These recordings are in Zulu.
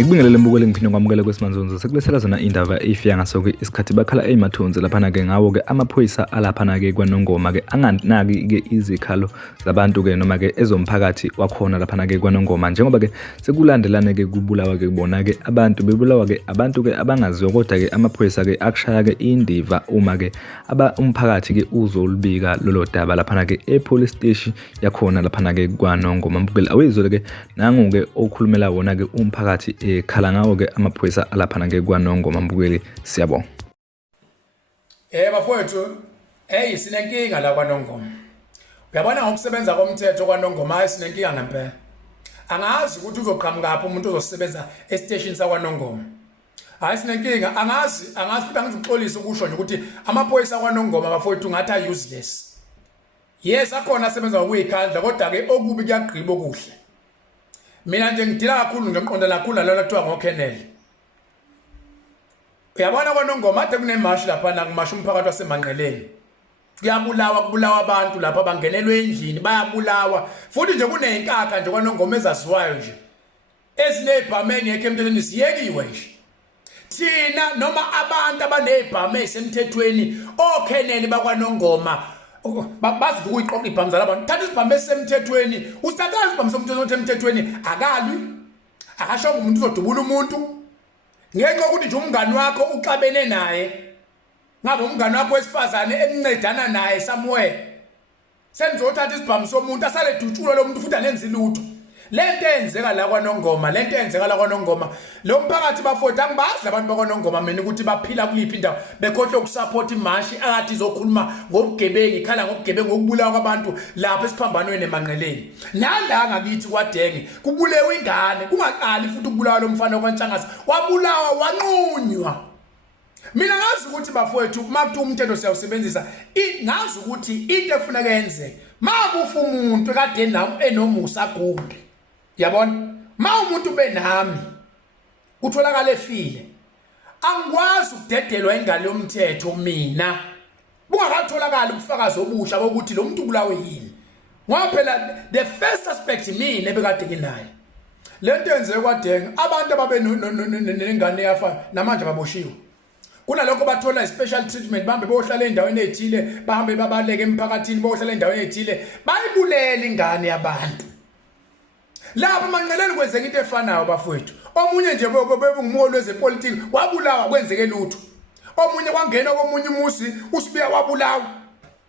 Ngikubingelele mbukeli ngiphinde kwamukela kwesimanje sekulethela zona indaba efika ngaso-ke isikhathi bakhala ey'mathunzi laphana-ke ngawo-ke amaphoyisa alaphana-ke kwaNongoma-ke anganaki-ke izikhalo zabantu-ke noma-ke ezomphakathi wakhona laphana-ke kwaNongoma njengoba-ke sekulandelane-ke kubulawa-ke bona-ke abantu bebulawa-ke abantu-ke abangaziwa kodwa-ke amaphoyisa-ke akushaya-ke indiva uma-ke umphakathi-ke uzolubika lolo daba laphana-ke e-police station yakhona laphana-ke kwaNongoma. Mbukeli awezole-ke nangu-ke okhulumela wona-ke umphakathi khala ngawo-ke amaphoyisa alaphana-ke kwaNongoma. Mbukeli, siyabonga. Bafowethu, sinenkinga la kwaNongoma. Uyabona ngokusebenza komthetho kwaNongoma sinenkinga ngempela. Angazi ukuthi uzoqhamuka umuntu ozosebenza estation sakwaNongoma. Sinenkinga, angazi futhi angizoxolisa ukusho nje ukuthi amaphoyisa kwaNongoma bafowethu ngathi useless. Yes, akhona asebenza ngokuyikhandla kodwa-ke okubi kuyagqiba okuhle. Mina nje ngidila kakhulu ngiqonda kakhulu lalo kuthiwa ngoKennel. Uyabona kwaNongoma ade kunemashi lapha kumasha umphakathi waseManqeleni. Kubulawa abantu lapha bangenelwe endlini bayabulawa. Futhi nje kunezinkakha nje kwaNongoma ezaziwayo nje. Ezinezibhamu engekho emthethweni siyekiwe nje. Thina noma abantu abanezibhamu ezisemthethweni oKennel bakwaNongoma bazi ukuyiqoqa ibhamu zalabantu. Thatha isibhamu esemthethweni, usathatha isibhamu somthethweni akalwi. Akasho umuntu uzodubula umuntu. Ngenxa ukuthi nje umngani wakho uxabene naye. Ngabe umngani wakho wesifazane emncedana naye somewhere. Senizothatha isibhamu somuntu asale dutshulo lo muntu futhi anenzi lutho. Lento eyenzeka la kwaNongoma, lo mphakathi bafowethu angibazi abantu bakwaNongoma mina ukuthi baphila kuliphi indawo bekhohle ukusupport imashi akathi izokhuluma ngobugebengu, ikhala ngobugebengu ngokubulawa kwabantu lapha esiphambanweni eManqeleni. Nala ngakithi kwaDenge kubulewe ingane, kungaqali futhi ukubulawa lo mfana kwaNtshangase, wabulawa wanqunywa. Mina ngazi ukuthi bafowethu makuthi umthetho siyawusebenzisa, ngazi ukuthi into efuna yenze makufa umuntu kade enomusa kude. Yabona, umuntu benami utholakala efile. Angikwazi ukudedelwa ingalo yomthetho mina. Bungakatholakala ubufakazi obusha bokuthi lo muntu ubulawe yini. Ngoba phela the first suspect mina ebekade nginaye. Lento yenziwe kwaDenge, abantu ababe nengane yafa namanje baboshiwe. Kunalokho bathola special treatment, bahambe bohlala endaweni ezithile, bahambe babaleke emphakathini bohlala endaweni ezithile, bayibulela ingane yabantu. Lapha eManqeleni kwenzeka into efanayo bafowethu. Omunye nje bebungumholi wezepolitiki wabulawa kwenzeke lutho. Omunye kwangena komunye umusi usibiya wabulawa.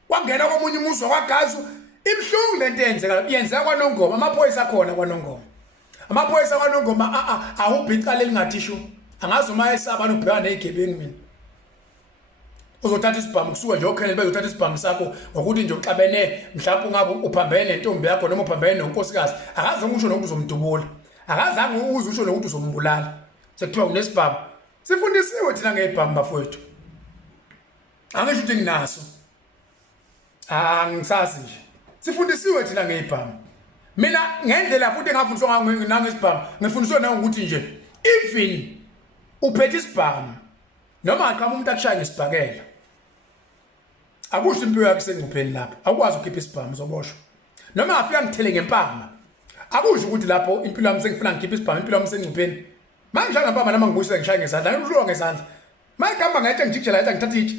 Kwangena komunye umusi wakagazu. Ibhlungu lento yenzeka kwaNongoma, amaphoyisa akhona kwaNongoma. Amaphoyisa kwaNongoma awubhi icala elingathisho. Angazi uma esaba nobhekana nezigebengu mina. Uzothatha isibhamu kusuka nje oKennel bezothatha isibhamu sakho ngokuthi nje uxabene mhlawumbe ungabe uphambene nentombi yakho noma uphambene nonkosikazi. Akaze ngisho nokuthi uzomdubula. Akazange usho nokuthi uzombulala. Sekuthiwa unesibhamu. Sifundisiwe thina ngezibhamu bafowethu. Angisho ukuthi nginaso. Ngisazi nje. Sifundisiwe thina ngezibhamu. Mina ngendlela futhi engafundiswa ngesibhamu, ngifundiswe nangokuthi nje even uphethe isibhamu noma aqhamuka umuntu akushaya ngesibhakela, akusho impilo yakhe sengcupheni lapho, akwazi ukukhipha isibhamu zoboshwa. Noma afika ngithele ngempama, akusho ukuthi lapho impilo yami sengifuna ngikhipha isibhamu, impilo yami sengcupheni. Manje ngempama noma ngibuyisa ngishaya ngesandla, ngihluka ngesandla. Manje ngihamba ngathi ngijikela ngathi ngithatha itshe.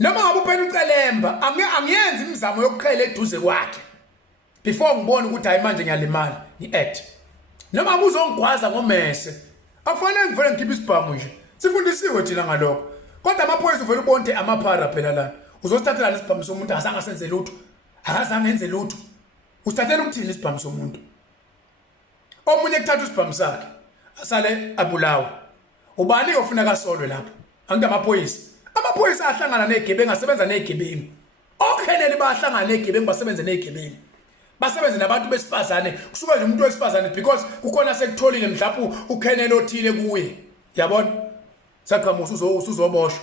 Noma ngabe uphela ucelemba, angiyenzi imizamo yokuqhela eduze kwakhe. Before ngibone ukuthi hayi manje ngiyalimala, ngi-act. Noma uzongigwaza ngomese, afanele ngivele ngikhiphe isibhamu nje. Sifundisiwe thina ngalokho. Kodwa amaphoyisa uvela ubonke amaphara phela la. Uzosithathela isibhamu somuntu azange senze lutho. Akazange enze lutho. Usithathela ukuthini isibhamu somuntu? Omunye kuthatha isibhamu sakhe asale abulawa. Ubani ofuna kasolwe lapho? Angithi amaphoyisa. Amaphoyisa ahlangana nezigebengu, asebenza nezigebengu. oKennel bahlangana nezigebengu basebenze nezigebengu. Basebenze nabantu besifazane, kusuka nje umuntu wesifazane because kukhona sekutholile mhlawumbe uKennel othile kuye. Yabona? Sakhamusa usuzoboshwa.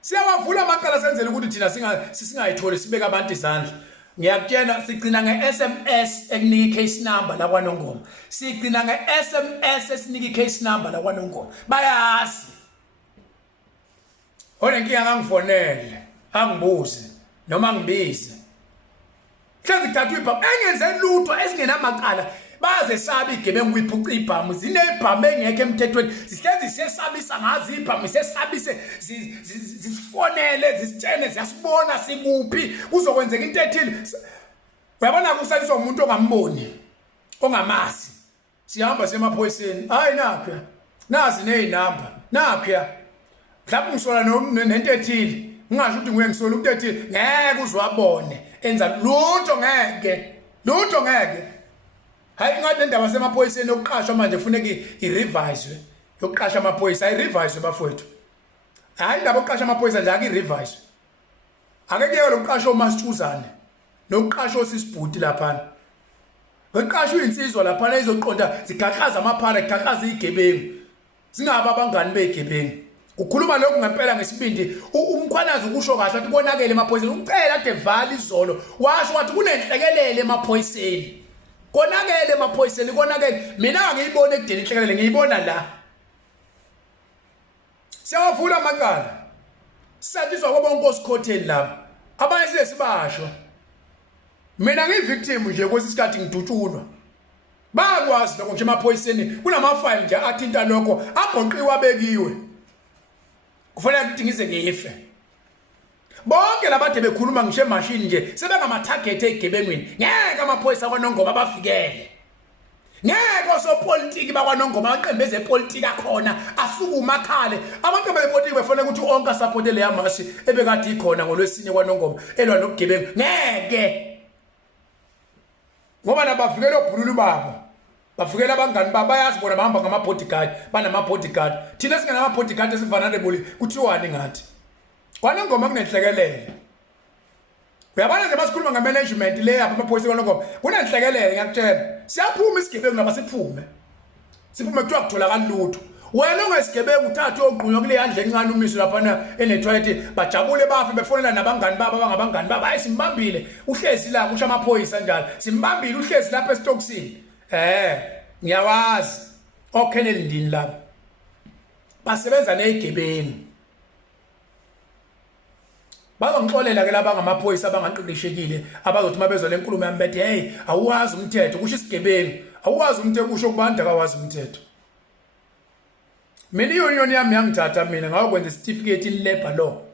Siyawavula amaqala senzele ukuthi thina singayitholi sibeka abantu izandla. ngiyakutshela sigcina nge-SMS ekunika i-case number la kwaNongoma sigcina nge-SMS esinika i-case number la kwaNongoma bayazi onenkinga ngangifonele angibuze noma ngibize hlezi kuthathwa ibhamu engenze lutho esingenamacala bazesaba igebengu kuyiphuca ibhamu zinebhamu engekho emthethweni sihlezi siyesabisa ngazi ibhamu sesabise zisifonele zisitshene ziyasibona sikuphi kuzokwenzeka into ethile uyabona kusaliswa umuntu ongamboni ongamazi sihamba semaphoyiseni hayi nakho nazi nezinamba nakho mhlawumbe ngisola nento ethile ngingasho ukuthi nguye ngisola ukuthi ethile ngeke uzwabone enza lutho ngeke hayi ngathi indaba semaphoyiseni yokuqashwa manje kufuneka i-reviswe yokuqasha amaphoyisa ayi-reviswe bafowethu hayi indaba yokuqasha amaphoyisa nje ake-reviswe ake kuyeke lokuqasha omasithuzane nokuqasha osisibhuti laphana weqashwa iy'nsizwa laphana ezizoqonda zigaqaza amaphala zigaqaza iy'gebengu zingaba abangani bey'gebengu ukhuluma lokhu ngempela ngesibindi umkhwanazi ukusho kahle athi konakele emaphoyiseni ucela ade vala izolo washo wathi kunenhlekelele emaphoyiseni konakele emaphoyiseni konakele mina ngiyibona ekudeni inhlekelele ngiyibona la siyawavula amacala sisathiswa kwabo nkosikotheni lapha abanye siye sibasho mina ngiyivictim nje kwesisikhathi ngidutshulwa bakwazi lokho nje emaphoyiseni kunamafayili nje athinta lokho agoqiwe abekiwe kufanele kudingize ngife bonke labade bekhuluma ngisho emashini nje sebengama-target ezigebengwini ngeke amaphoyisa kwaNongoma bafikele ngeke osopolitiki bakwaNongoma amaqembu ezepolitiki akhona asukuma akhale amaqembu ezepolitiki befanele ukuthi onke asaphote leya mashi ebekade ikhona ngolwesine kwaNongoma elwa nobugebengu ngeke ngoba nabavikele obhululu babo bavikela abangani babo bayazi bona bahamba ngama-bodyguard banama-bodyguard thina singenama-bodyguard esivulnerable kuthiwani ngathi kwaNongoma kunenhlekelele uyabona nje masikhuluma nge-management le yapha amaphoyisa kwaNongoma kunenhlekelele ngiyakutshela siyaphuma isigebengu naba siphume kuthiwa kutholakali lutho wena ongesigebengu uthathe uyogqunywa kule yandla encane umiswe laphana enethoyilethi bajabule bafe befonela nabangani babo abangabangani babo hayi simbambile uhlezi la kusho amaphoyisa njalo simbambile uhlezi lapha esitokisini ngiyawazi oKennedy Ndini lapha basebenza nezigebengu bazongixolela ke laba ngamaphoyisa abangaqeqeshekile abazothi mabezwa lenkulumo yami bethi hey awuwazi umthetho kusho isigebengu awuwazi umthetho kusho kubantu akawazi umthetho mina i-union yami yangithatha mina ngayokwenza certificate in labor law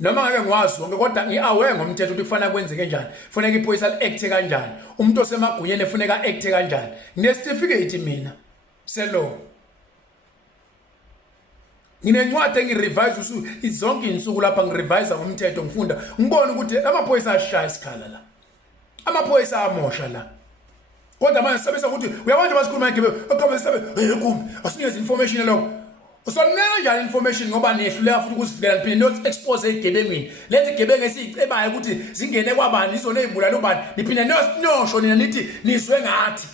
noma ngeke ngiwazi wonke kodwa ngi-aware ngomthetho ukuthi kufanele kwenzeke kanjani kufanele iphoyisa li-acte kanjani umuntu osemagunyeni efuneka acte kanjani ngine-certificate mina selaw nginencwadi engirevise zonke iy'nsuku lapha ngirevise ngomthetho ngifunda ngibona ukuthi amaphoyisa ashaya isikhala la amaphoyisa amosha la kodwa manje sisabisa ukuthi uyabona basikhuluma ngegebenge eqhabe sisabe hey kumbe asinikeze information lokho usonika kanjani information ngoba niyehluleka futhi ukuzivikela niphinde not expose ezigebengwini lezi gebengu esiyicebayo ukuthi zingene kwabani izona ezibulala ubani niphinde nosho nina nithi nizwe ngathi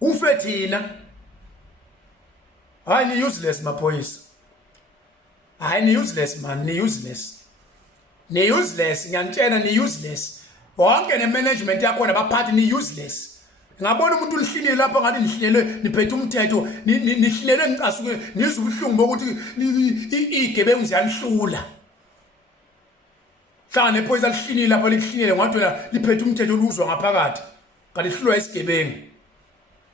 ufe thina hayi ni useless maphoyisa hayi ni useless man ni useless ngiyantshela ni useless wonke ne-management yakhona baphathi ni useless ngabona umuntu lihlile lapha ngathi nihlelwe niphethe umthetho nihlelwe ngicasuke nizwe ubuhlungu bokuthi izigebengu ziyanihlula hlanga nephoyisa lihlinile lapha lihlinile ngathi wena liphethe umthetho oluzwa ngaphakathi ngalihlulwa isigebengu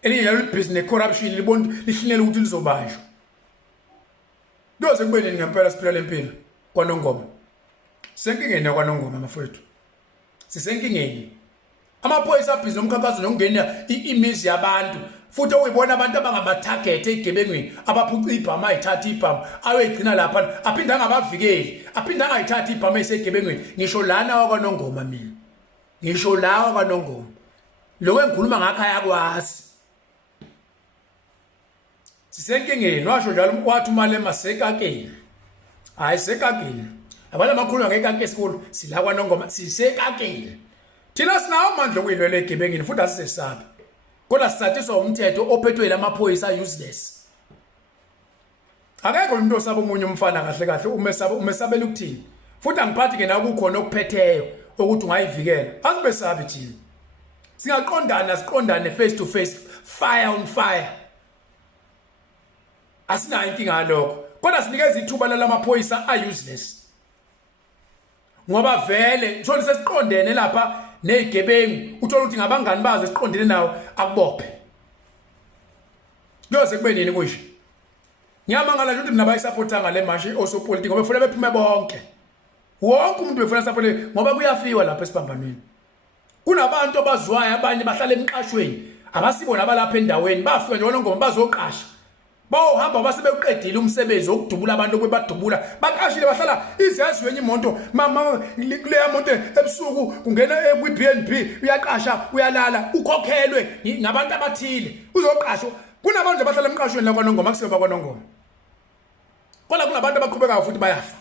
elinye njalo libhizinesi corruption libona lihlinele ukuthi lizobanjwa kuyoze kube nini ngempela siphila lempilo kwaNongoma senkingeni yakwaNongoma mafowethu sisenkingeni amaphoyisa abhizi nomkhankaso nokungena imizi yabantu futhi uyibona abantu abangama-target ezigebengwini abaphuca ibhamu ayithatha ibhamu ayoyigcina lapha aphinde angabavikeli aphinde angayithatha ibhamu eyisegebengwini ngisho lana wakwaNongoma mina ngisho la wakwaNongoma lokho engikhuluma ngakho ayakwazi sisenkingeni washo njalo wathi uMalema sekakeni hayi sekakeni abala makhulu ngekake esikhulu sila kwaNongoma sisekakeni thina sinawo amandla okuyilwela egebengini futhi asisesabi kodwa sisathiswa umthetho ophethwe lamaphoyisa useless akekho umuntu osaba umunye umfana kahle kahle umesabela ukuthini futhi angiphathi ke nawe kukhona okuphetheyo ukuthi ungayivikela asibesabi thina singaqondana siqondane face to face fire on fire asinayo inkinga ngalokho kodwa sinikeza ithuba lamaphoyisa useless ngoba vele uthola sesiqondene lapha nezigebengu uthola ukuthi ngabangani bazo siqondene nawo akubophe kuyoze kube nini kusho ngiyamangala nje ukuthi mina bayisupportanga le mashi osopolitiki ngoba befuna bephume bonke wonke umuntu befuna support ngoba kuyafiwa lapha esibambanweni kunabantu abazwayo abanye bahlala emqashweni abasibona abalapha endaweni bafika nje wonke ngoma bazoqasha bawuhamba basebeqedile umsebenzi wokudubula abantu kwebadubula baqashile bahlala izazwenye imoto mama kuleya moto ebusuku kungena kwi-BNB uyaqasha uyalala ukhokhelwe ngabantu abathile uzoqashwa kunabantu abahlala emqashweni la kwaNongoma akusiba kwaNongoma kodwa kunabantu abaqhubekayo futhi bayafa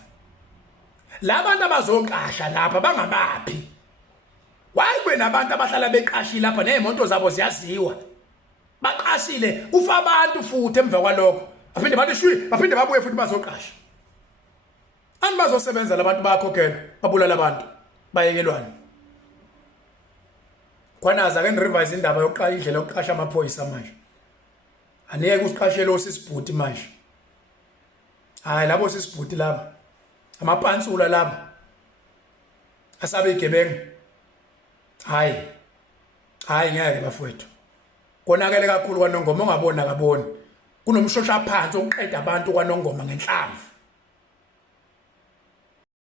labantu abazoqasha lapha bangabaphi wayibe nabantu abahlala beqashile lapha neemoto zabo ziyaziwa baqashile ufa abantu futhi emva kwalokho aphinde bathi shwi baphinde babuye futhi bazoqasha bazosebenza labantu bayakhokhela babulala abantu bayekelwana kwanaza ake nirevise indaba yokuqala indlela yokuqasha amaphoyisa manje aneke usiqashele osisibhuti manje hayi labo sisibhuti laba amapansula laba asabe igebengu hayi ngeke bafowethu konakele kakhulu kwaNongoma ongabona kaboni kunomshosha phansi oqeda abantu kwaNongoma ngenhlamvu